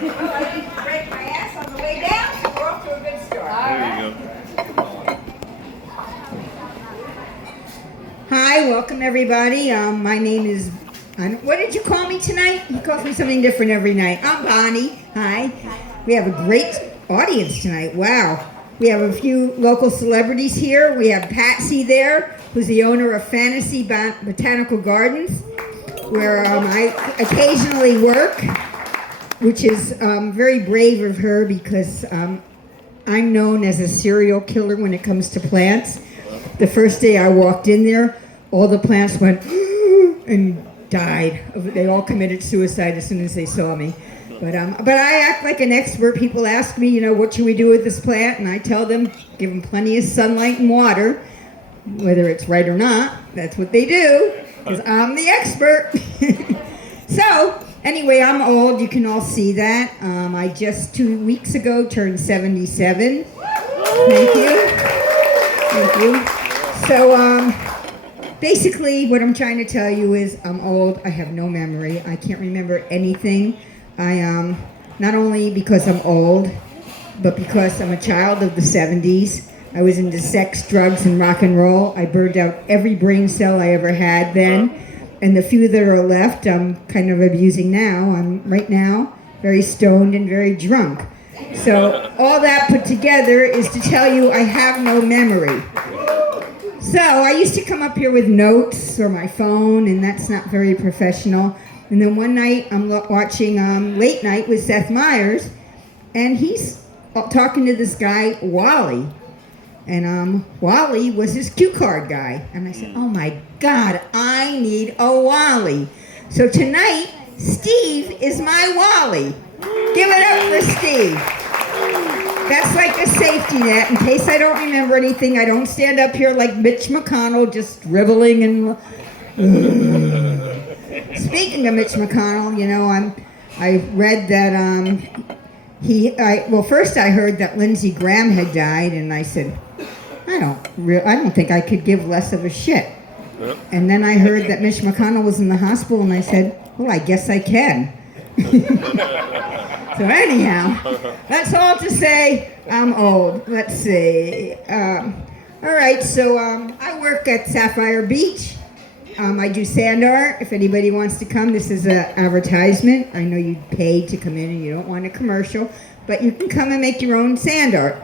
Well, I didn't break my ass on the way down, so we're off to a good start. There you go. Hi, welcome everybody. My name is, what did you call me tonight? You call me something different every night. I'm Bonnie. Hi. We have a great audience tonight. Wow. We have a few local celebrities here. We have Patsy there, who's the owner of Fantasy Botanical Gardens, where I occasionally work, which is very brave of her because I'm known as a serial killer when it comes to plants. The first day I walked in there, all the plants went and died. They all committed suicide as soon as they saw me. But I act like an expert. People ask me, what should we do with this plant? And I tell them, give them plenty of sunlight and water. Whether it's right or not, that's what they do, because I'm the expert. So, anyway, I'm old. You can all see that. I just 2 weeks ago turned 77. Thank you. Thank you. So, basically, what I'm trying to tell you is I'm old. I have no memory. I can't remember anything. Not only because I'm old, but because I'm a child of the 70s. I was into sex, drugs, and rock and roll. I burned out every brain cell I ever had then. And the few that are left, I'm kind of abusing now. I'm, right now, very stoned and very drunk. So all that put together is to tell you I have no memory. So I used to come up here with notes or my phone, and that's not very professional. And then one night I'm watching Late Night with Seth Meyers, and he's talking to this guy, Wally. And Wally was his cue card guy. And I said, oh my God, I need a Wally. So tonight, Steve is my Wally. Give it up for Steve. That's like a safety net. In case I don't remember anything, I don't stand up here like Mitch McConnell, just dribbling and... Speaking of Mitch McConnell, I read that first I heard that Lindsey Graham had died, and I said, I don't think I could give less of a shit. Yep. And then I heard that Mitch McConnell was in the hospital, and I said, well, I guess I can. So anyhow, that's all to say I'm old. Let's see. All right, so I work at Sapphire Beach. I do sand art. If anybody wants to come, this is an advertisement. I know you paid to come in and you don't want a commercial, but you can come and make your own sand art.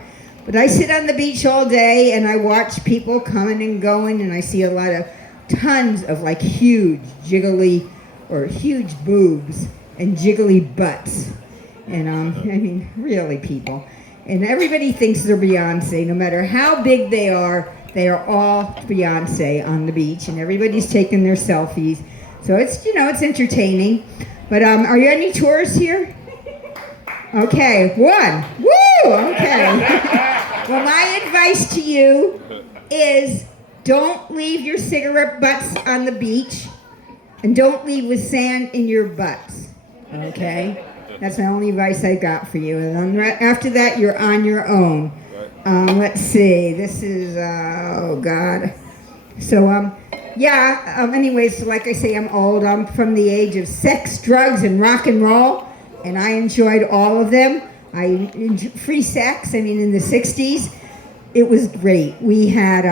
But I sit on the beach all day and I watch people coming and going, and I see a lot of tons of like huge jiggly or huge boobs and jiggly butts. And really people. And everybody thinks they're Beyonce. No matter how big they are all Beyonce on the beach, and everybody's taking their selfies. So it's, it's entertaining. But are you any tourists here? Okay, one. Woo! Okay. Well, my advice to you is don't leave your cigarette butts on the beach, and don't leave with sand in your butts. Okay? That's the only advice I got for you. And then after that, you're on your own. Let's see. This is, oh God. So, anyways, so like I say, I'm old. I'm from the age of sex, drugs, and rock and roll, and I enjoyed all of them. Free sex, in the 60s, it was great. We had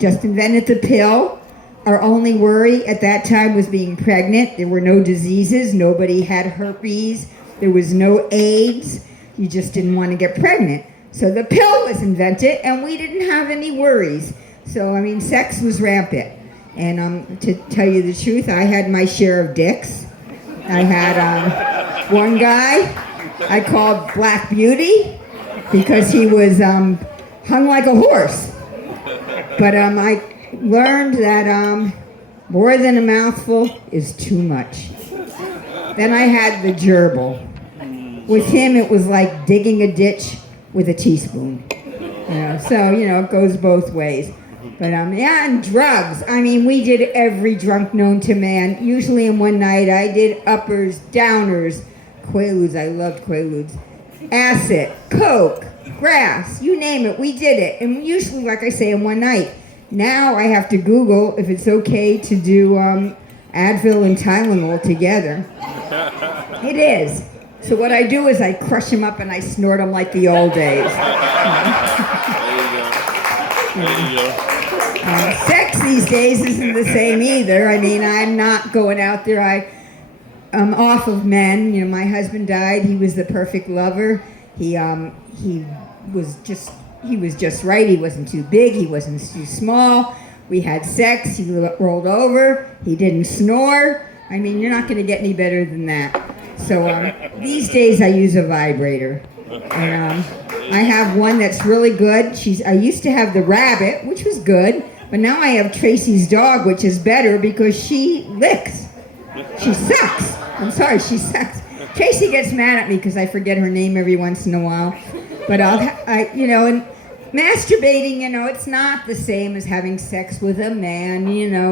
just invented the pill. Our only worry at that time was being pregnant. There were no diseases. Nobody had herpes. There was no AIDS. You just didn't want to get pregnant. So the pill was invented, and we didn't have any worries. So, sex was rampant. And to tell you the truth, I had my share of dicks. I had one guy I called Black Beauty because he was hung like a horse. But I learned that more than a mouthful is too much. Then I had the gerbil. With him, it was like digging a ditch with a teaspoon. So, it goes both ways. But, and drugs. We did every drunk known to man. Usually in one night, I did uppers, downers, Quaaludes. I loved Quaaludes. Acid, coke, grass, you name it, we did it. And usually, like I say, in one night. Now I have to Google if it's okay to do Advil and Tylenol together. It is. So what I do is I crush them up and I snort them like the old days. There you go. Sex these days isn't the same either. I mean, I'm not going out there. I'm off of men. You know, my husband died. He was the perfect lover. He was just right. He wasn't too big. He wasn't too small. We had sex. He rolled over. He didn't snore. I mean, you're not going to get any better than that. So these days I use a vibrator. And I have one that's really good. I used to have the rabbit, which was good, but now I have Tracy's dog, which is better because she licks. She sucks. I'm sorry, she sucks. Tracy gets mad at me because I forget her name every once in a while. But and masturbating, it's not the same as having sex with a man,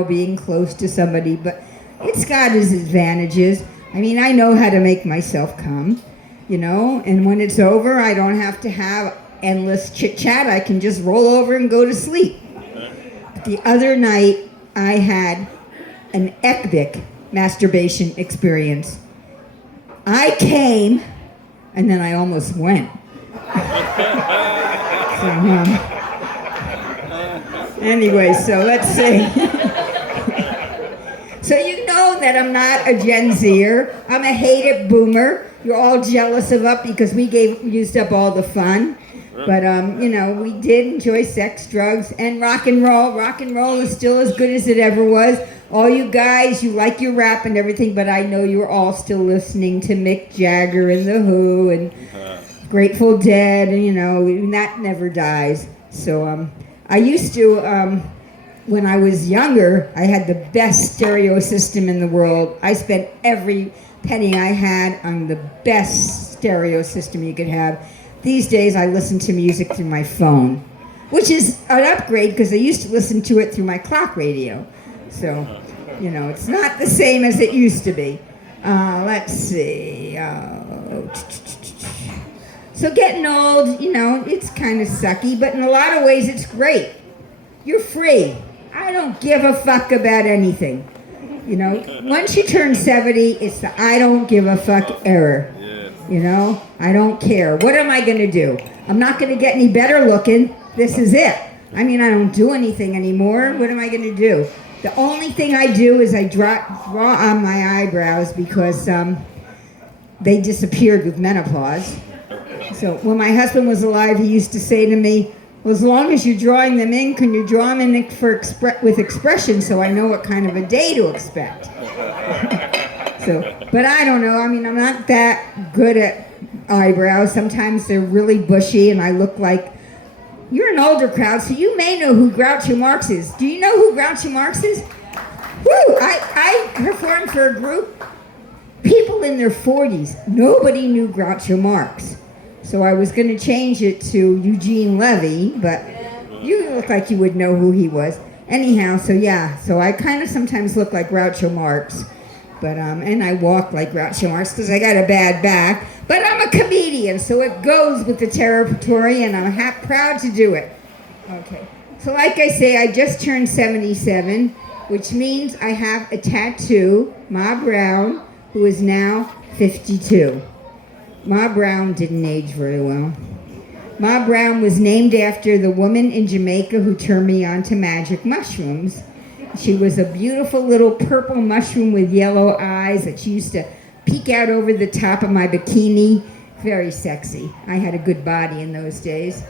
being close to somebody, but it's got its advantages. I mean, I know how to make myself come, and when it's over, I don't have to have endless chit-chat. I can just roll over and go to sleep. The other night, I had an epic masturbation experience. I came, and then I almost went. Anyway, so let's see. So you know that I'm not a Gen Zer. I'm a hate-it boomer. You're all jealous of us because we used up all the fun. But, we did enjoy sex, drugs, and rock and roll. Rock and roll is still as good as it ever was. All you guys, you like your rap and everything, but I know you're all still listening to Mick Jagger and The Who and Grateful Dead, and, that never dies. So I used to, when I was younger, I had the best stereo system in the world. I spent every penny I had on the best stereo system you could have. These days, I listen to music through my phone, which is an upgrade because I used to listen to it through my clock radio. So, it's not the same as it used to be. Let's see. So getting old, it's kind of sucky, but in a lot of ways, it's great. You're free. I don't give a fuck about anything. Once you turn 70, it's the I don't give a fuck era. I don't care. What am I going to do? I'm not going to get any better looking. This is it. I mean, I don't do anything anymore. What am I going to do? The only thing I do is I draw on my eyebrows because they disappeared with menopause. So when my husband was alive, he used to say to me, well, as long as you're drawing them in, can you draw them in with expression so I know what kind of a day to expect? But I don't know. I mean, I'm not that good at eyebrows. Sometimes they're really bushy and I look like... You're an older crowd, so you may know who Groucho Marx is. Do you know who Groucho Marx is? Woo! I performed for a group, people in their 40s. Nobody knew Groucho Marx. So I was going to change it to Eugene Levy, but you look like you would know who he was. Anyhow, so I kind of sometimes look like Groucho Marx. But and I walk like Groucho Marx because I got a bad back. But I'm a comedian, so it goes with the territory, and I'm proud to do it. Okay. So like I say, I just turned 77, which means I have a tattoo, Ma Brown, who is now 52. Ma Brown didn't age very well. Ma Brown was named after the woman in Jamaica who turned me on to magic mushrooms. She was a beautiful little purple mushroom with yellow eyes that she used to peek out over the top of my bikini. Very sexy. I had a good body in those days.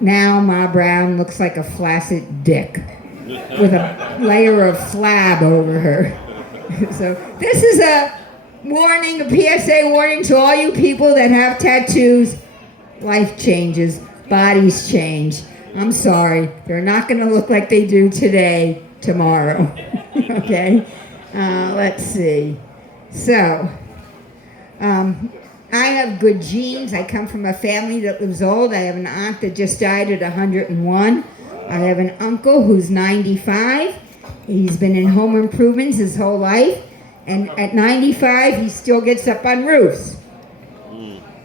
Now Ma Brown looks like a flaccid dick with a layer of flab over her. So this is a warning, a PSA warning to all you people that have tattoos. Life changes. Bodies change. I'm sorry. They're not going to look like they do today. Tomorrow. Okay? Let's see. So, I have good genes. I come from a family that lives old. I have an aunt that just died at 101. I have an uncle who's 95. He's been in home improvements his whole life. And at 95, he still gets up on roofs.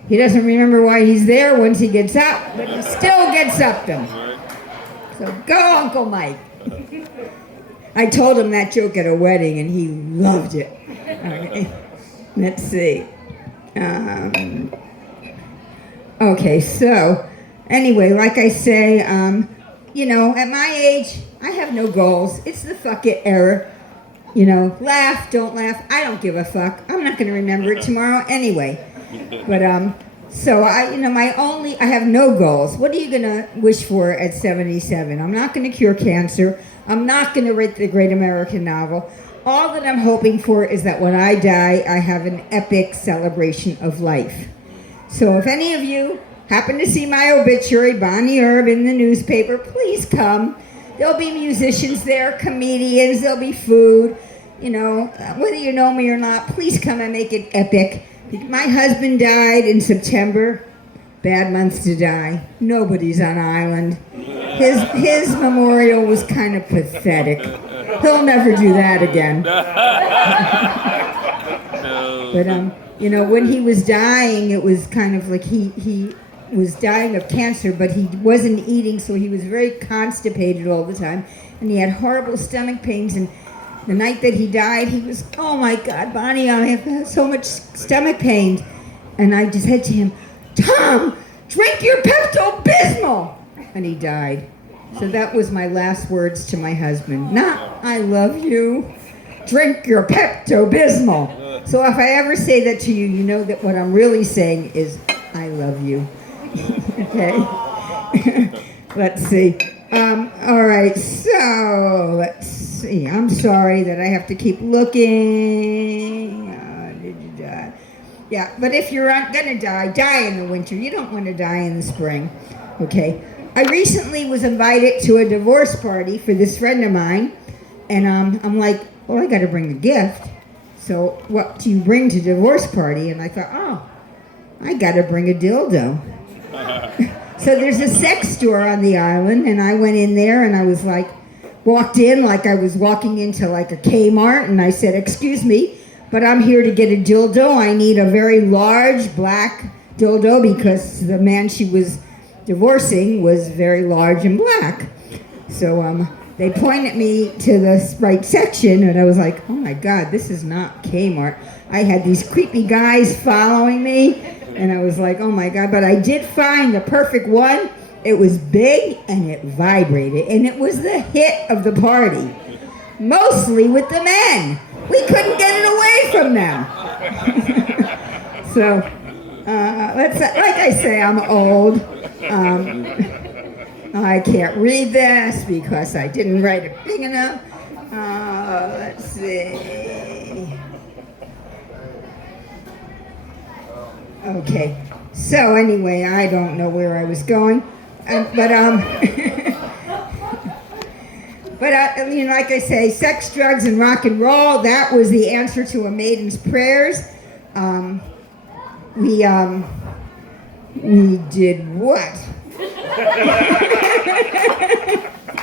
He doesn't remember why he's there once he gets up, but he still gets up them. So go, Uncle Mike. I told him that joke at a wedding, and he loved it. Okay. Let's see. Okay, so anyway, like I say, at my age, I have no goals. It's the fuck it era. Laugh, don't laugh. I don't give a fuck. I'm not going to remember it tomorrow anyway. But so I have no goals. What are you going to wish for at 77? I'm not going to cure cancer. I'm not going to write the great American novel. All that I'm hoping for is that when I die, I have an epic celebration of life. So if any of you happen to see my obituary, Bonnie Herb, in the newspaper, please come. There'll be musicians there, comedians, there'll be food. Whether you know me or not, please come and make it epic. My husband died in September. Bad month to die. Nobody's on island. His memorial was kind of pathetic. He'll never do that again. But when he was dying, it was kind of like he was dying of cancer, but he wasn't eating, so he was very constipated all the time, and he had horrible stomach pains. And the night that he died, he was, oh my God, Bonnie, I have so much stomach pain. And I just said to him, Tom, drink your Pepto-Bismol. And he died. So that was my last words to my husband. Not, I love you. Drink your Pepto-Bismol. So if I ever say that to you, you know that what I'm really saying is, I love you. Okay? Let's see. All right, so let's see. I'm sorry that I have to keep looking. Did you die? Yeah, but if you're gonna die in the winter. You don't want to die in the spring. Okay? I recently was invited to a divorce party for this friend of mine, and I'm like, well, I got to bring a gift. So what do you bring to divorce party? And I thought, I got to bring a dildo. So there's a sex store on the island, and I went in there, and I was like, walked in like I was walking into like a Kmart, and I said, excuse me, but I'm here to get a dildo. I need a very large black dildo because the man she was divorcing was very large and black. So they pointed me to the right section, and I was like, oh my God, this is not Kmart. I had these creepy guys following me, and I was like, oh my God, but I did find the perfect one. It was big, and it vibrated, and it was the hit of the party, mostly with the men. We couldn't get it away from them. So, like I say, I'm old. I can't read this because I didn't write it big enough. Let's see. Okay. So anyway, I don't know where I was going, but like I say, sex, drugs, and rock and roll. That was the answer to a maiden's prayers. We did what?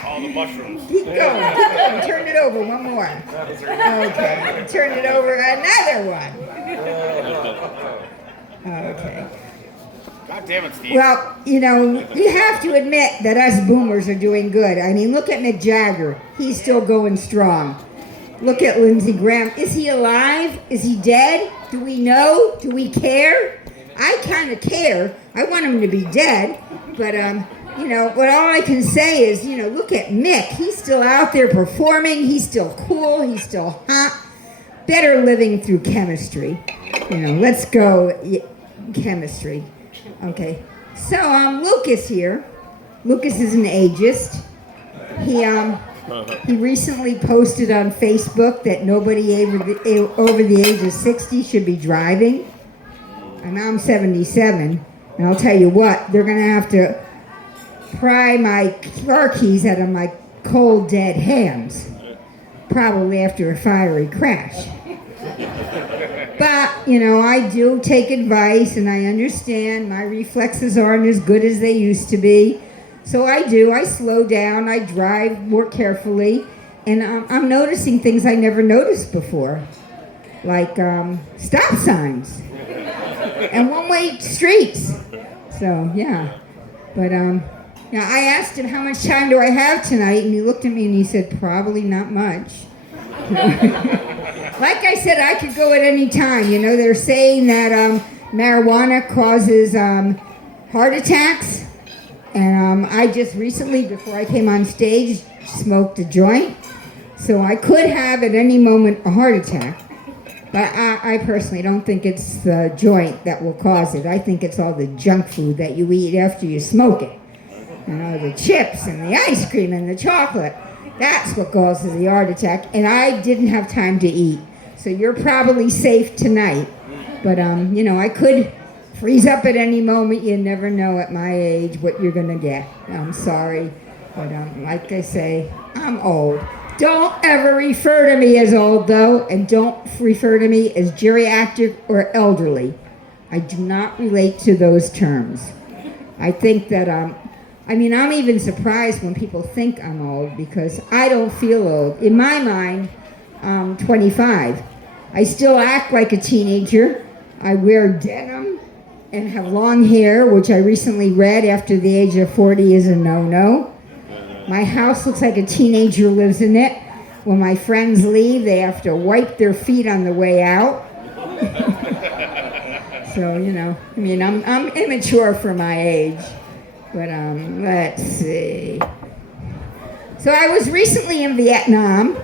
All the mushrooms. Keep going. Turn it over one more. Okay. Turn it over another one. Okay. God damn it, Steve. Well, you have to admit that us boomers are doing good. I mean, look at Mick Jagger. He's still going strong. Look at Lindsey Graham. Is he alive? Is he dead? Do we know? Do we care? I kind of care. I want him to be dead. But, what all I can say is, look at Mick. He's still out there performing. He's still cool. He's still hot. Better living through chemistry. Let's go chemistry. Okay. So, Lucas here. Lucas is an ageist. He recently posted on Facebook that nobody over the age of 60 should be driving. And I'm 77. And I'll tell you what, they're going to have to pry my car keys out of my cold, dead hands. Probably after a fiery crash. But, I do take advice, and I understand my reflexes aren't as good as they used to be. So I slow down, I drive more carefully, and I'm noticing things I never noticed before. Like stop signs. And one-way streets. So, yeah. But, I asked him, how much time do I have tonight? And he looked at me and he said, probably not much. Like I said, I could go at any time. They're saying that marijuana causes heart attacks. And I just recently, before I came on stage, smoked a joint. So I could have at any moment a heart attack. But I personally don't think it's the joint that will cause it. I think it's all the junk food that you eat after you smoke it. You know, the chips and the ice cream and the chocolate. That's what causes the heart attack. And I didn't have time to eat. So you're probably safe tonight. But, you know, I could freeze up at any moment. You never know at my age what you're going to get. I'm sorry. But like I say, I'm old. Don't ever refer to me as old, though, and don't refer to me as geriatric or elderly. I do not relate to those terms. I think that, I'm even surprised when people think I'm old because I don't feel old. In my mind, I'm 25. I still act like a teenager. I wear denim and have long hair, which I recently read after the age of 40 is a no-no. My house looks like a teenager lives in it. When my friends leave, they have to wipe their feet on the way out. So, you know, I'm immature for my age. But, let's see. So I was recently in Vietnam.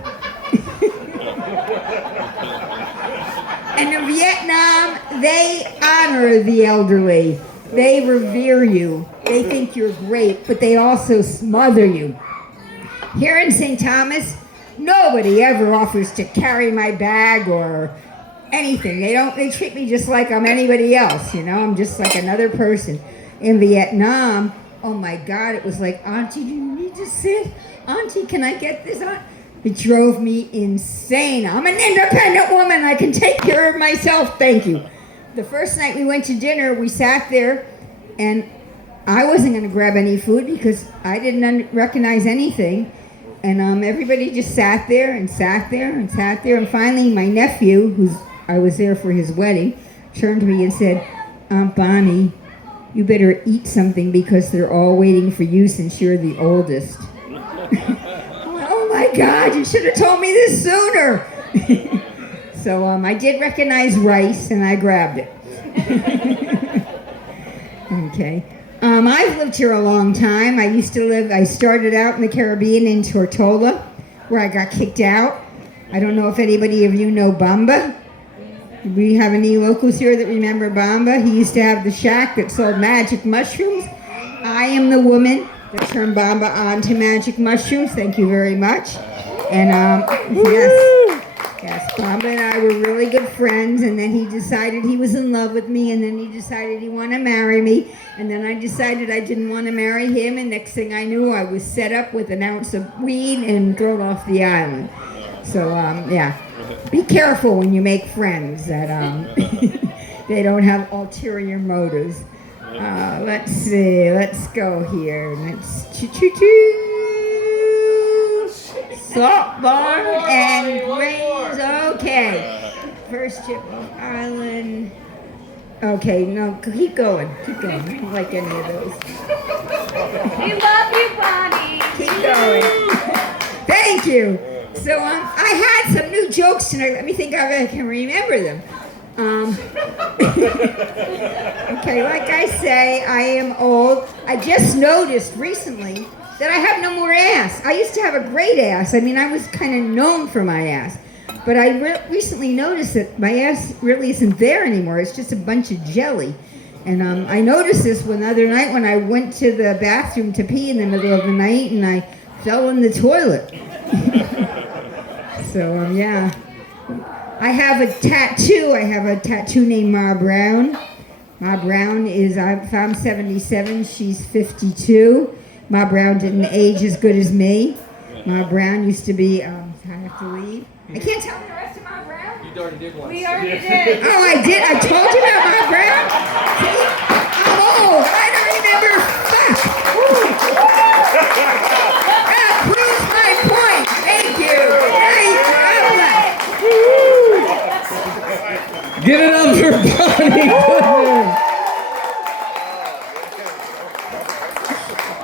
And in Vietnam, they honor the elderly. They revere you. They think you're great, but they also smother you. Here in St. Thomas, nobody ever offers to carry my bag or anything. They treat me just like I'm anybody else, you know? I'm just like another person. In Vietnam, oh my God, it was like, Auntie, do you need to sit? Auntie, can I get this on? It drove me insane. I'm an independent woman. I can take care of myself. Thank you. The first night we went to dinner, we sat there, and I wasn't going to grab any food because I didn't recognize anything. And everybody just sat there and sat there and sat there. And finally, my nephew, I was there for his wedding, turned to me and said, Aunt Bonnie, you better eat something because they're all waiting for you since you're the oldest. Oh my God, you should have told me this sooner. So I did recognize rice and I grabbed it. Okay. I've lived here a long time. I started out in the Caribbean in Tortola, where I got kicked out. I don't know if anybody of you know Bamba. Do we have any locals here that remember Bamba? He used to have the shack that sold magic mushrooms. I am the woman that turned Bamba on to magic mushrooms. Thank you very much. And yes, Bamba and I were really good friends, and then he decided he was in love with me, and then he decided he wanted to marry me, and then I decided I didn't want to marry him, and next thing I knew, I was set up with an ounce of weed and thrown off the island. So, yeah, be careful when you make friends that they don't have ulterior motives. Let's see, let's go here. Let's choo-choo-choo. Salt bar and grains. Okay. First chip of island. Okay, no, keep going. Keep going. I don't like any of those. We love you, Bonnie. Keep going. Thank you. So I had some new jokes tonight. Let me think if I can remember them. Okay, like I say, I am old. I just noticed recently that I have no more ass. I used to have a great ass. I mean, I was kind of known for my ass. But I recently noticed that my ass really isn't there anymore. It's just a bunch of jelly. And I noticed this one other night when I went to the bathroom to pee in the middle of the night, and I fell in the toilet. So, yeah. I have a tattoo. I have a tattoo named Ma Brown. Ma Brown is, I'm 77, she's 52. Ma Brown didn't age as good as me. Ma Brown used to be, I have to leave. I can't tell the rest of Ma Brown. You already did once. We already did. Oh, I did? I told you about Ma Brown? See? I'm old. I don't remember. That proves my point. Thank you. Give it up for Bonnie Goodman.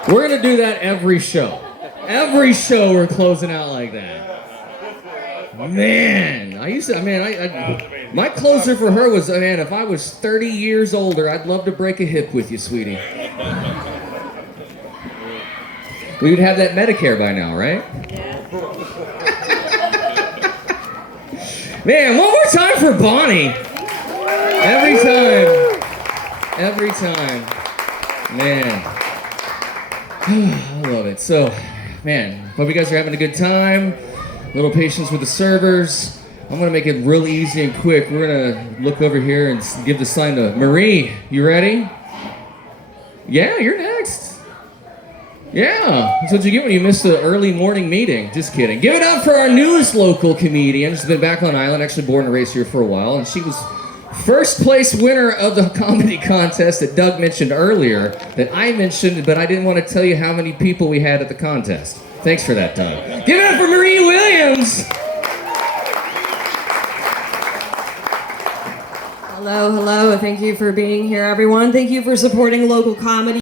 We're going to do that every show. Every show we're closing out like that. Man, I My closer for her was, man, if I was 30 years older, I'd love to break a hip with you, sweetie. We would have that Medicare by now, right? Man, one more time for Bonnie. Every time. Every time. Man. I love it. So, man, hope you guys are having a good time. A little patience with the servers. I'm going to make it real easy and quick. We're going to look over here and give the sign to Marie. You ready? Yeah, you're next. Yeah, that's what you get when you miss the early morning meeting. Just kidding. Give it up for our newest local comedian. She's been back on island, actually born and raised here for a while, and she was first place winner of the comedy contest that Doug mentioned earlier, that I mentioned, but I didn't want to tell you how many people we had at the contest. Thanks for that, Doug. Give it up for Marie Williams. Hello, hello. Thank you for being here, everyone. Thank you for supporting local comedy.